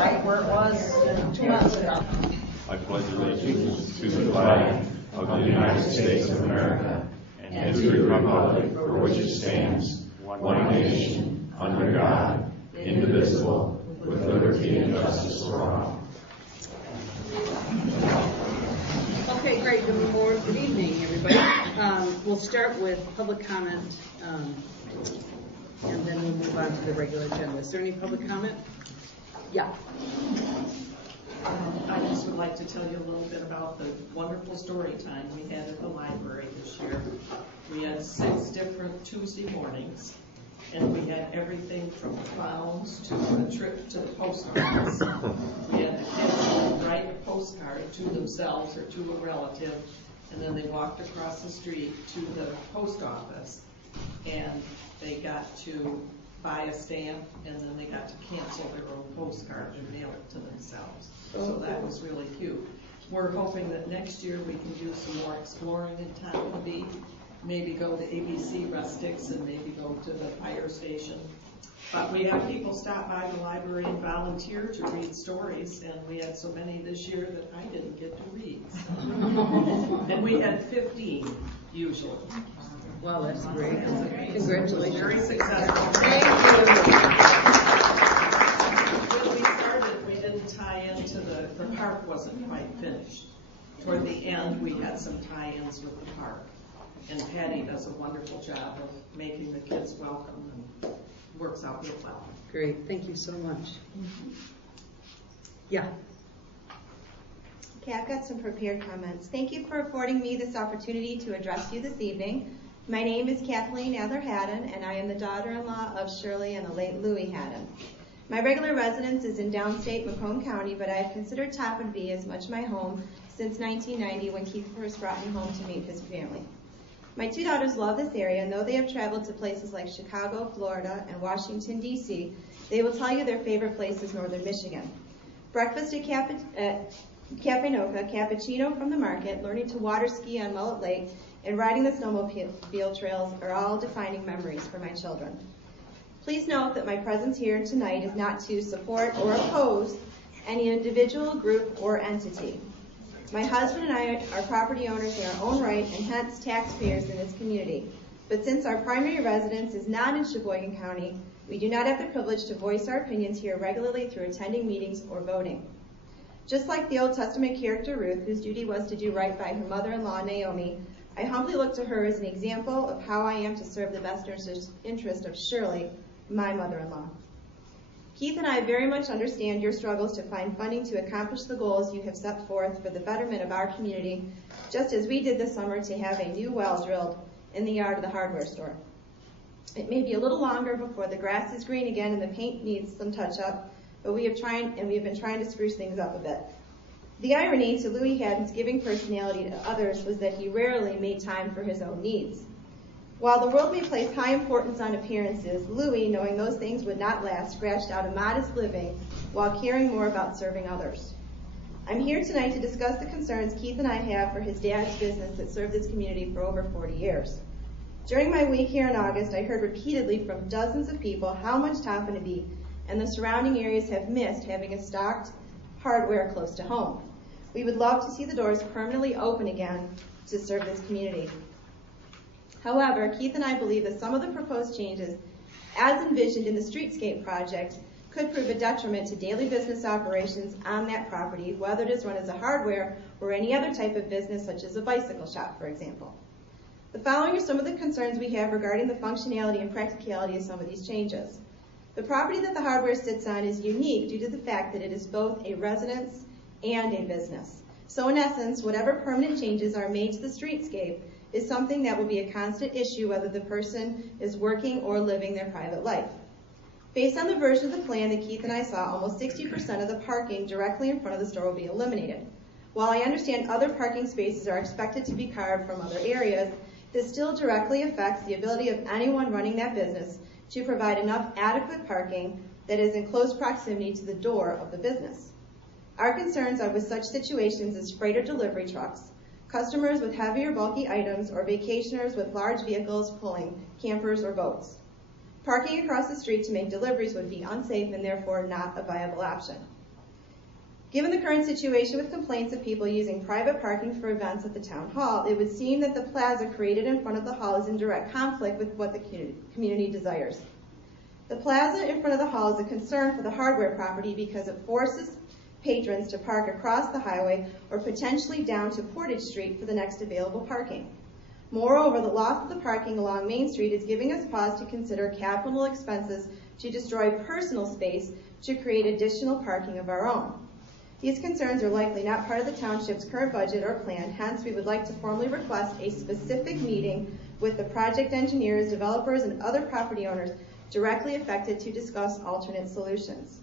right where it was 2 months ago. I pledge allegiance to the flag of the United States of America and to the republic for which it stands, one nation, under God, indivisible, with liberty and justice for all. Okay, great. Good evening, everybody. We'll start with public comment, and then we'll move on to the regular agenda. Is there any public comment? Yeah. I just would like to tell you a little bit about the wonderful story time we had at the library this year. We had 6 different Tuesday mornings, and we had everything from clowns to a trip to the post office. We had the kids write a postcard to themselves or to a relative, and then they walked across the street to the post office, and they got to buy a stamp, and then they got to cancel their own postcard and mail it to themselves. So that was really cute. We're hoping that next year we can do some more exploring in Tonopah, maybe go to ABC Rustics and maybe go to the fire station. But we have people stop by the library and volunteer to read stories, and we had so many this year that I didn't get to read. So. And we had 15 usually. Wow, that's great. Congratulations. Very successful. Thank you. When we started, we didn't tie into the park wasn't quite finished. Toward the end, we had some tie-ins with the park. And Patty does a wonderful job of making the kids welcome and works out real well. Great. Thank you so much. Yeah. Okay, I've got some prepared comments. Thank you for affording me this opportunity to address you this evening. My name is Kathleen Hadden, and I am the daughter-in-law of Shirley and the late Louis Hadden. My regular residence is in downstate Macomb County, but I have considered Tonopah as much my home since 1990 when Keith first brought me home to meet his family. My 2 daughters love this area, and though they have traveled to places like Chicago, Florida, and Washington, D.C., they will tell you their favorite place is northern Michigan. Breakfast at Cafe Noca, cappuccino from the market, learning to water ski on Mullet Lake, and riding the snowmobile trails are all defining memories for my children. Please note that my presence here tonight is not to support or oppose any individual, group, or entity. My husband and I are property owners in our own right and hence taxpayers in this community. But since our primary residence is not in Sheboygan County, we do not have the privilege to voice our opinions here regularly through attending meetings or voting. Just like the Old Testament character Ruth, whose duty was to do right by her mother-in-law Naomi, I humbly look to her as an example of how I am to serve the best interest of Shirley, my mother-in-law. Keith and I very much understand your struggles to find funding to accomplish the goals you have set forth for the betterment of our community, just as we did this summer to have a new well drilled in the yard of the hardware store. It may be a little longer before the grass is green again and the paint needs some touch-up, but we have been trying to spruce things up a bit. The irony to Louis Hadden's giving personality to others was that he rarely made time for his own needs. While the world may place high importance on appearances, Louis, knowing those things would not last, scratched out a modest living while caring more about serving others. I'm here tonight to discuss the concerns Keith and I have for his dad's business that served this community for over 40 years. During my week here in August, I heard repeatedly from dozens of people how much Tonopah and the surrounding areas have missed having a stocked hardware close to home. We would love to see the doors permanently open again to serve this community. However, Keith and I believe that some of the proposed changes, as envisioned in the streetscape project, could prove a detriment to daily business operations on that property, whether it is run as a hardware or any other type of business, such as a bicycle shop, for example. The following are some of the concerns we have regarding the functionality and practicality of some of these changes. The property that the hardware sits on is unique due to the fact that it is both a residence and a business. So in essence, whatever permanent changes are made to the streetscape is something that will be a constant issue whether the person is working or living their private life. Based on the version of the plan that Keith and I saw, almost 60% of the parking directly in front of the store will be eliminated. While I understand other parking spaces are expected to be carved from other areas, this still directly affects the ability of anyone running that business to provide enough adequate parking that is in close proximity to the door of the business. Our concerns are with such situations as freighter delivery trucks, customers with heavier bulky items, or vacationers with large vehicles pulling campers or boats. Parking across the street to make deliveries would be unsafe and therefore not a viable option. Given the current situation with complaints of people using private parking for events at the town hall, it would seem that the plaza created in front of the hall is in direct conflict with what the community desires. The plaza in front of the hall is a concern for the hardware property because it forces patrons to park across the highway or potentially down to Portage Street for the next available parking. Moreover, the loss of the parking along Main Street is giving us pause to consider capital expenses to destroy personal space to create additional parking of our own. These concerns are likely not part of the township's current budget or plan, hence we would like to formally request a specific meeting with the project engineers, developers, and other property owners directly affected to discuss alternate solutions.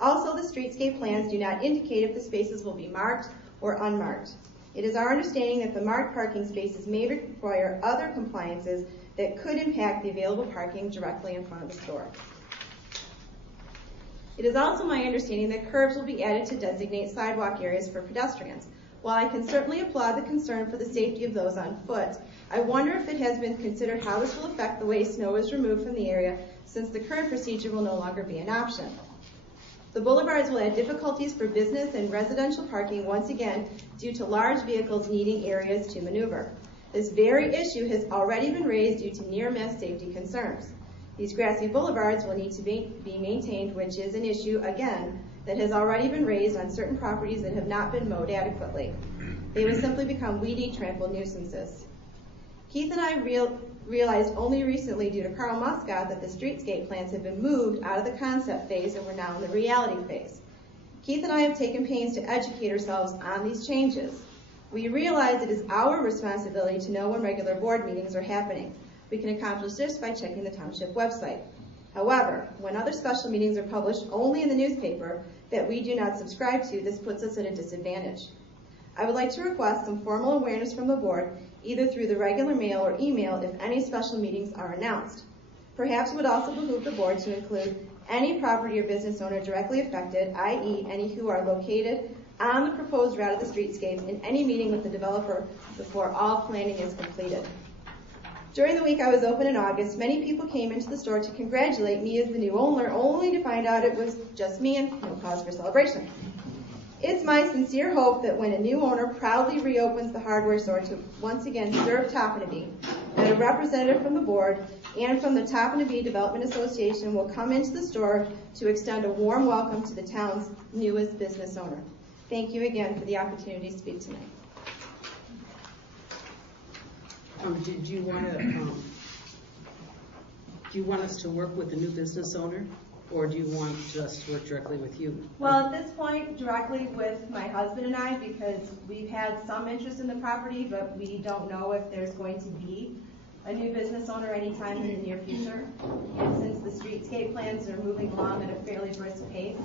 Also, the streetscape plans do not indicate if the spaces will be marked or unmarked. It is our understanding that the marked parking spaces may require other compliances that could impact the available parking directly in front of the store. It is also my understanding that curbs will be added to designate sidewalk areas for pedestrians. While I can certainly applaud the concern for the safety of those on foot, I wonder if it has been considered how this will affect the way snow is removed from the area, since the current procedure will no longer be an option. The boulevards will add difficulties for business and residential parking once again due to large vehicles needing areas to maneuver. This very issue has already been raised due to near-miss safety concerns. These grassy boulevards will need to be maintained, which is an issue, again, that has already been raised on certain properties that have not been mowed adequately. They will simply become weedy, trampled nuisances. Keith and I realized only recently due to Carl Muscat that the streetscape plans have been moved out of the concept phase and we're now in the reality phase. Keith and I have taken pains to educate ourselves on these changes. We realize it is our responsibility to know when regular board meetings are happening. We can accomplish this by checking the township website. However, when other special meetings are published only in the newspaper that we do not subscribe to, this puts us at a disadvantage. I would like to request some formal awareness from the board, either through the regular mail or email if any special meetings are announced. Perhaps it would also behoove the board to include any property or business owner directly affected, i.e. any who are located on the proposed route of the streetscape, in any meeting with the developer before all planning is completed. During the week I was open in August, many people came into the store to congratulate me as the new owner, only to find out it was just me and no cause for celebration. It's my sincere hope that when a new owner proudly reopens the hardware store to once again serve Topanabee, that a representative from the board and from the Topanabee Development Association will come into the store to extend a warm welcome to the town's newest business owner. Thank you again for the opportunity to speak tonight. Did you want us to work with the new business owner, or do you want us to work directly with you? Well, at this point, directly with my husband and I, because we've had some interest in the property, but we don't know if there's going to be a new business owner anytime in the near future. And since the streetscape plans are moving along at a fairly brisk pace,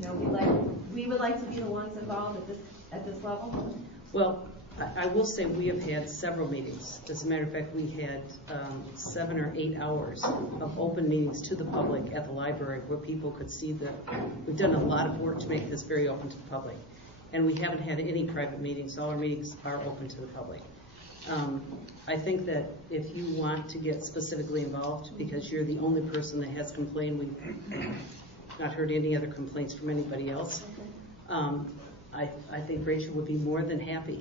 you know, we would like to be the ones involved at this level. Well, I will say we have had several meetings. As a matter of fact, we had 7 or 8 hours of open meetings to the public at the library where people could see we've done a lot of work to make this very open to the public. And we haven't had any private meetings. All our meetings are open to the public. I think that if you want to get specifically involved, because you're the only person that has complained, we've not heard any other complaints from anybody else. I think Rachel would be more than happy.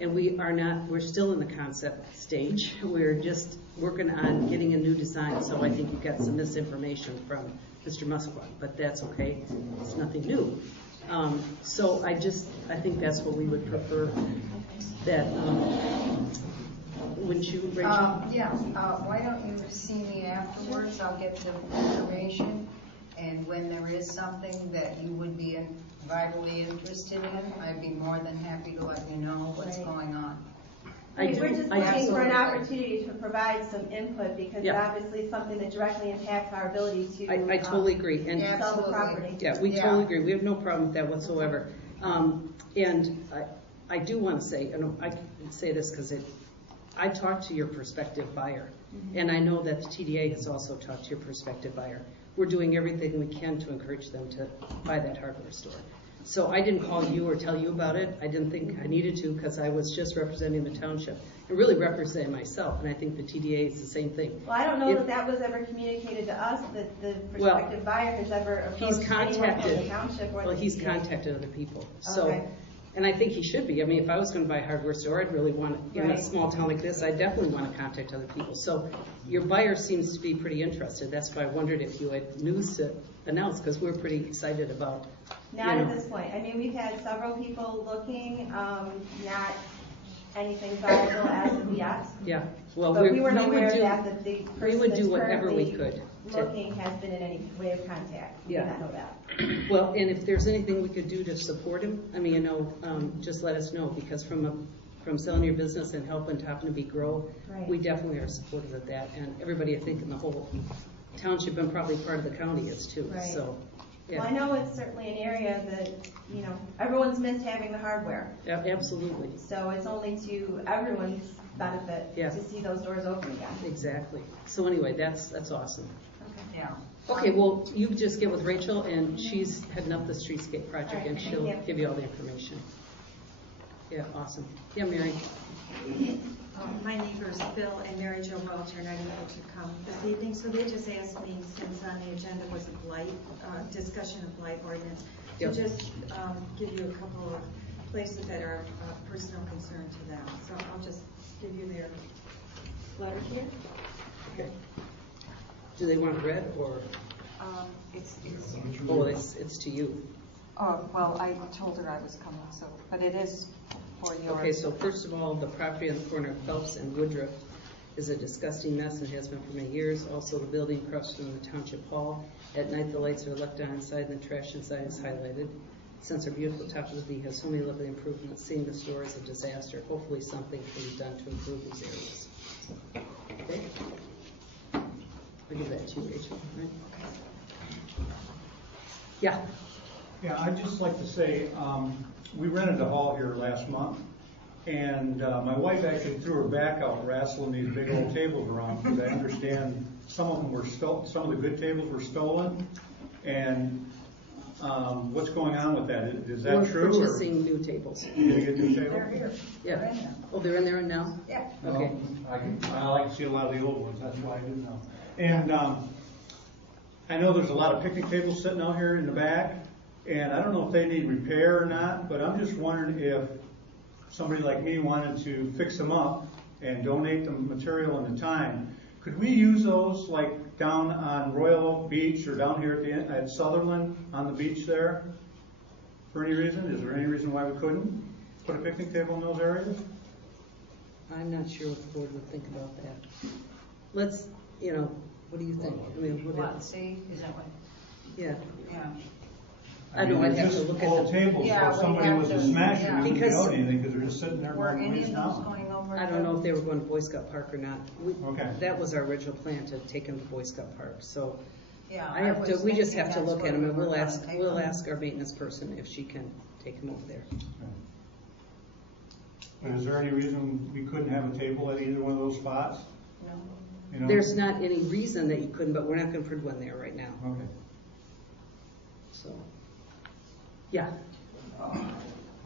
And we're still in the concept stage. We're just working on getting a new design, so I think you got some misinformation from Mr. Musquat, but that's okay. It's nothing new. So I think that's what we would prefer. That, wouldn't you, Rachel? Yeah, why don't you see me afterwards? I'll get the information, and when there is something that you would be vitally interested in, I'd be more than happy to let you know what's going on. We're just looking for an opportunity to provide some input, because obviously something that directly impacts our ability to I totally agree. And sell the property. Yeah, we totally agree. We have no problem with that whatsoever. And I do want to say, and I can say this because I talked to your prospective buyer, and I know that the TDA has also talked to your prospective buyer. We're doing everything we can to encourage them to buy that hardware store. So I didn't call you or tell you about it. I didn't think I needed to because I was just representing the township and really representing myself. And I think the TDA is the same thing. Well, I don't know that was ever communicated to us, that the prospective buyer has ever approached anyone from the township or the he's TDA. contacted other people. So, Okay. and I think he should be. I mean, if I was going to buy a hardware store, I'd really want, in a small town like this, I definitely want to contact other people. So your buyer seems to be pretty interested. That's why I wondered if you had news to announce, because we're pretty excited about. Not at this point. I mean, we've had several people looking, not anything viable as of yet. Yeah. Well, But we weren't aware would do, that the we person would that's do whatever we currently could. looking has been in any way of contact. We Yeah. did not know that. Well, and if there's anything we could do to support him, I mean, just let us know, because from selling your business and helping Toppin to Be grow, Right. we definitely are supportive of that. And everybody, I think, in the whole township and probably part of the county is too. Right. So, yeah. Well, I know it's certainly an area that, everyone's missed having the hardware. Absolutely. So it's only to everyone's benefit Yeah. to see those doors open again. Exactly. So anyway, that's awesome. Okay. Yeah. Okay, well, you just get with Rachel, and she's heading up the streetscape project, All right, and thank she'll you. give you all the information. Yeah, awesome. Yeah, Mary. My neighbors, Bill and Mary Jo Welcher, are not able to come this evening, so they just asked me, since on the agenda was a blight, discussion of blight ordinance, to Yep. just give you a couple of places that are of personal concern to them. So I'll just give you their letter here. Okay. Do they want it read, or, It's, oh, it's to you? well, I told her I was coming, so, but it is for yours. Okay, so first of all, the property on the corner of Phelps and Woodruff is a disgusting mess and has been for many years. Also, the building across from the Township Hall. At night, the lights are left on inside and the trash inside is highlighted. Since our beautiful top of the V has so many lovely improvements, seeing the store is a disaster. Hopefully something can be done to improve these areas. Okay? I'll give that to you, Rachel. All right? Yeah. Yeah, I'd just like to say, we rented a hall here last month, and my wife actually threw her back out wrestling these big old tables around, because I understand some of them were some of the good tables were stolen, and what's going on with that? Is that true? We're or purchasing new tables. you gonna get new They're tables? here. Yeah. They're in there. Oh, they're in there now? Yeah. Okay. I like to see a lot of the old ones, that's why I didn't know. And I know there's a lot of picnic tables sitting out here in the back, and I don't know if they need repair or not, but I'm just wondering if somebody like me wanted to fix them up and donate the material and the time, could we use those like down on Royal Oak Beach or down here at Sutherland on the beach there? For any reason? Is there any reason why we couldn't put a picnic table in those areas? I'm not sure what the board would think about that. Let's, what do you think? I mean, What, see, is that what? yeah. Yeah. I know, I'd they're have to just look at old them. tables, Yeah, so if we somebody have was to- to smash yeah. them, we Because- wouldn't do anything, because they're just sitting there Were going any waste of those now. going over? I don't know if they were going to Boy Scout Park or not. Okay. That was our original plan, to take them to Boy Scout Park, so Yeah. we just have to thinking look that's at them, and where we we'll were ask, gonna take we'll them. ask our maintenance person if she can take them over there. But is there any reason we couldn't have a table at either one of those spots? No. You know? There's not any reason that you couldn't, but we're not going to put one there right now, Okay. so. Yeah,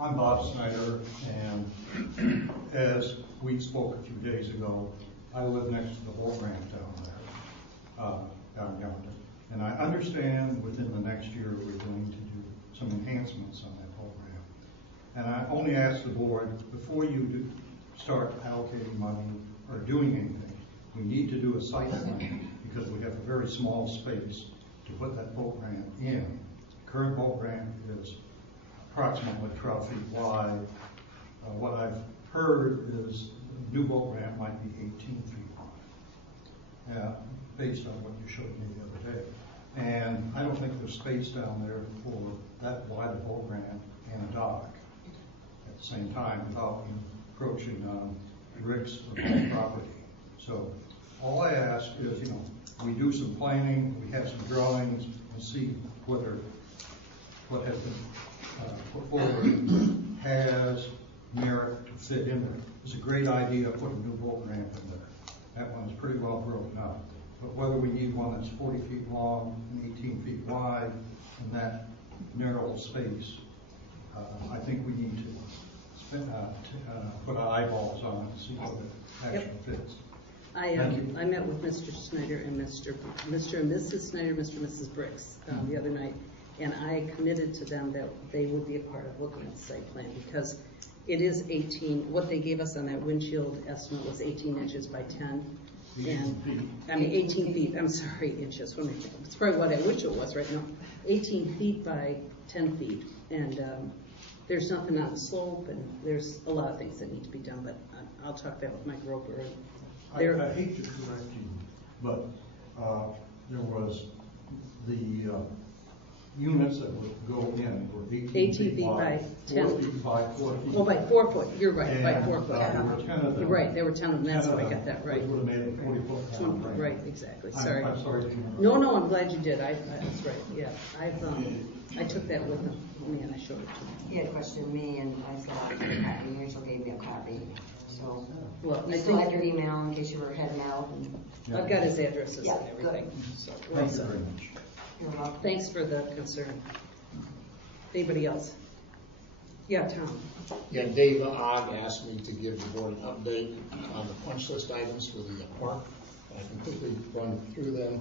I'm Bob Snyder, and as we spoke a few days ago, I live next to the whole ramp down there, down yonder. And I understand within the next year we're going to do some enhancements on that whole ramp. And I only ask the board, before you start allocating money or doing anything, we need to do a site plan, because we have a very small space to put that boat ramp in. Current boat ramp is approximately 12 feet wide. What I've heard is the new boat ramp might be 18 feet wide, based on what you showed me the other day. And I don't think there's space down there for that wide a boat ramp and a dock at the same time without encroaching on Rick's property. So all I ask is, we do some planning, we have some drawings, and see whether what has been put forward has merit to fit in there. It's a great idea to put a new boat ramp in there. That one's pretty well broken up. But whether we need one that's 40 feet long and 18 feet wide in that narrow space, I think we need to put our eyeballs on it and see what it actually fits. I met with Mr. Snyder and Mr. and Mrs. Snyder, Mr. and Mrs. Briggs the other night, and I committed to them that they would be a part of looking at the site plan because it is 18, what they gave us on that windshield estimate was 18 inches by 10. And, I mean 18 feet, I'm sorry, inches. It's probably what that windshield was right now. 18 feet by 10 feet. And there's nothing on the slope, and there's a lot of things that need to be done, but I'll talk that with Mike Roper. I hate to correct you, but there was the units that would go in were 18 feet by 10 4 feet by 4 feet. Oh, by 4 foot. You're right, and, by 4 foot. There were 10 of them. You're right, there were 10 of them. That's how I got that right. Which would have made it 40-foot long frame. Right, exactly. Sorry. I'm sorry to interrupt. No, I'm glad you did. That's right. Yeah, I took that with me and I showed it to him. He had questioned me, and I said I'll get a copy. Rachel gave me a copy. So, Well, you I still think have your email in case you were heading out. And I've got his addresses Yeah, and everything. So, Thank you very much. you're welcome. thanks for the concern. Anybody else? Yeah, Tom. Yeah, Dave Ogg asked me to give the board an update on the punch list items for the park. I can quickly run through them.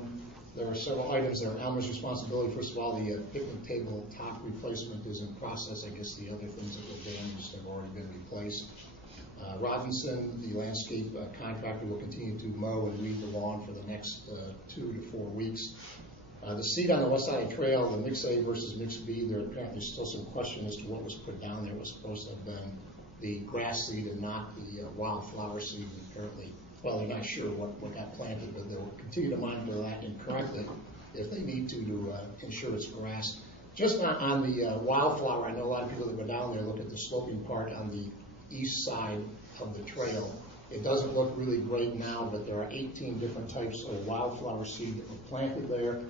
There are several items that are Elmer's responsibility. First of all, the picnic table top replacement is in process. I guess the other things that were damaged have already been replaced. Robinson, the landscape contractor, will continue to mow and weed the lawn for the next 2 to 4 weeks. The seed on the west side of the trail, the mix A versus mix B, there apparently is still some question as to what was put down there. It was supposed to have been the grass seed and not the wildflower seed. Apparently, well, they're not sure what got planted, but they'll continue to monitor that and correct it if they need to ensure it's grass. Just on the wildflower, I know a lot of people that go down there look at the sloping part on the east side of the trail. It doesn't look really great now, but there are 18 different types of wildflower seed that were planted there,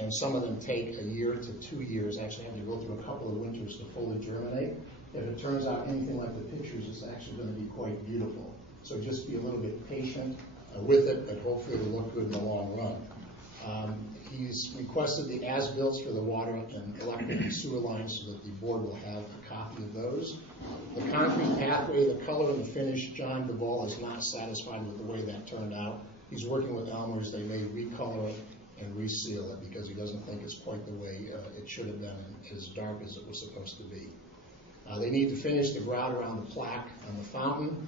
and some of them take 1 year to 2 years, actually have to go through a couple of winters to fully germinate. If it turns out anything like the pictures, it's actually going to be quite beautiful. So just be a little bit patient with it, but hopefully it'll look good in the long run. He's requested the as-bills for the water and electric and sewer lines so that the board will have a copy of those. The concrete pathway, the color and the finish, John Duvall is not satisfied with the way that turned out. He's working with Elmer's. They may recolor it and reseal it because he doesn't think it's quite the way it should have been and as dark as it was supposed to be. They need to finish the grout around the plaque on the fountain,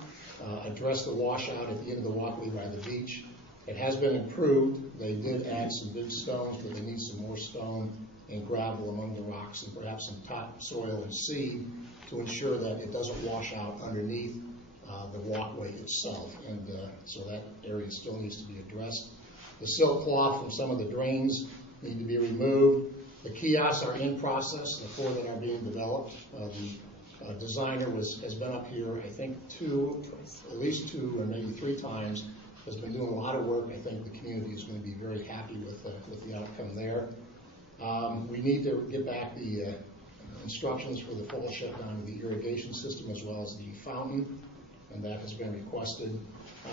address the washout at the end of the walkway by the beach. It has been improved. They did add some big stones, but they need some more stone and gravel among the rocks and perhaps some topsoil and seed to ensure that it doesn't wash out underneath the walkway itself. And so that area still needs to be addressed. The silk cloth from some of the drains need to be removed. The kiosks are in process, the 4 that are being developed. The designer has been up here, I think, at least 2 or maybe 3 times, has been doing a lot of work. I think the community is going to be very happy with the outcome there. We need to get back the instructions for the full shutdown of the irrigation system as well as the fountain, and that has been requested.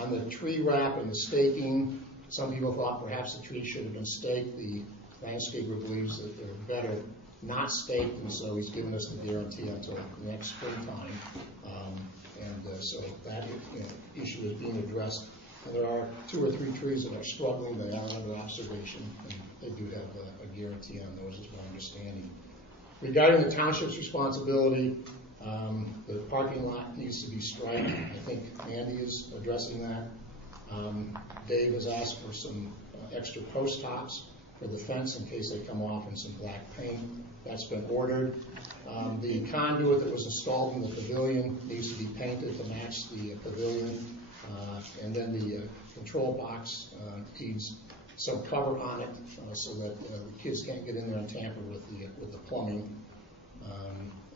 On the tree wrap and the staking, some people thought perhaps the tree should have been staked. The landscaper believes that they're better not staked, and so he's given us the guarantee until next springtime. So that issue is being addressed. And there are 2 or 3 trees that are struggling that are under observation, and they do have a guarantee on those, is my understanding. Regarding the township's responsibility, the parking lot needs to be striped. I think Andy is addressing that. Dave has asked for some extra post tops for the fence in case they come off in some black paint. That's been ordered. The conduit that was installed in the pavilion needs to be painted to match the pavilion. And then the control box needs some cover on it so that the kids can't get in there and tamper with the plumbing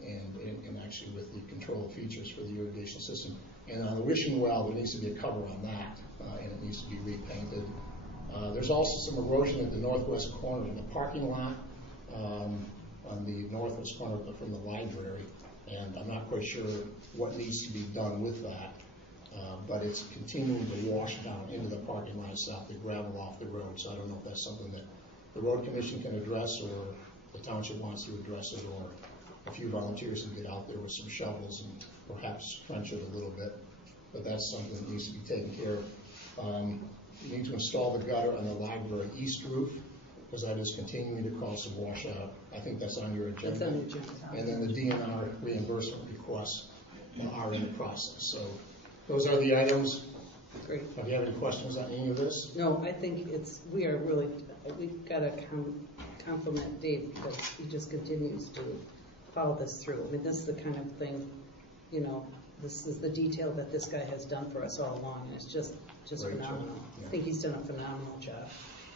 and actually with the control features for the irrigation system. And on the wishing well, there needs to be a cover on that, and it needs to be repainted. There's also some erosion at the northwest corner of the parking lot, on the northwest corner from the library, and I'm not quite sure what needs to be done with that. But it's continuing to wash down into the parking lot itself, the gravel off the road. So I don't know if that's something that the road commission can address or the township wants to address it, or a few volunteers to get out there with some shovels and perhaps trench it a little bit, but that's something that needs to be taken care of. You need to install the gutter on the library east roof, because that is continuing to cause some washout. I think that's on your agenda. That's on the agenda. And then the DNR reimbursement requests are in the process. So those are the items. Great. Have you have any questions on any of this? No, I think we've got to compliment Dave because he just continues to follow this through. I mean, this is the kind of thing, this is the detail that this guy has done for us all along, and it's just Great phenomenal. job. Yeah. I think he's done a phenomenal job.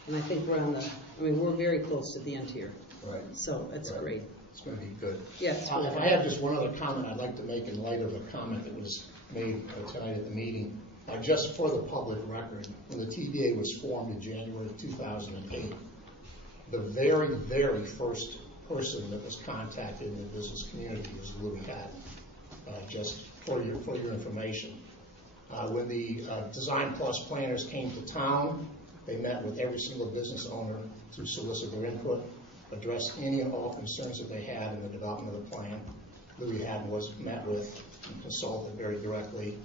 And I think we're very close to the end here. Right. So it's Right. great. It's going to be good. Yes. If I have just one other comment I'd like to make in light of a comment that was made tonight at the meeting, just for the public record, when the TDA was formed in January of 2008, the very, very first person that was contacted in the business community was Louis Hadden, just for your information. When the Design Plus planners came to town, they met with every single business owner to solicit their input, address any and all concerns that they had in the development of the plan. Louis Hadden was met with and consulted very directly.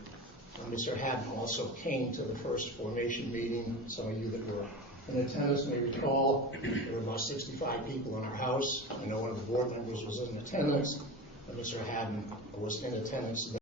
Mr. Hadden also came to the first formation meeting. Some of you that were in attendance may recall there were about 65 people in our house. I know one of the board members was in attendance, and Mr. Hadden was in attendance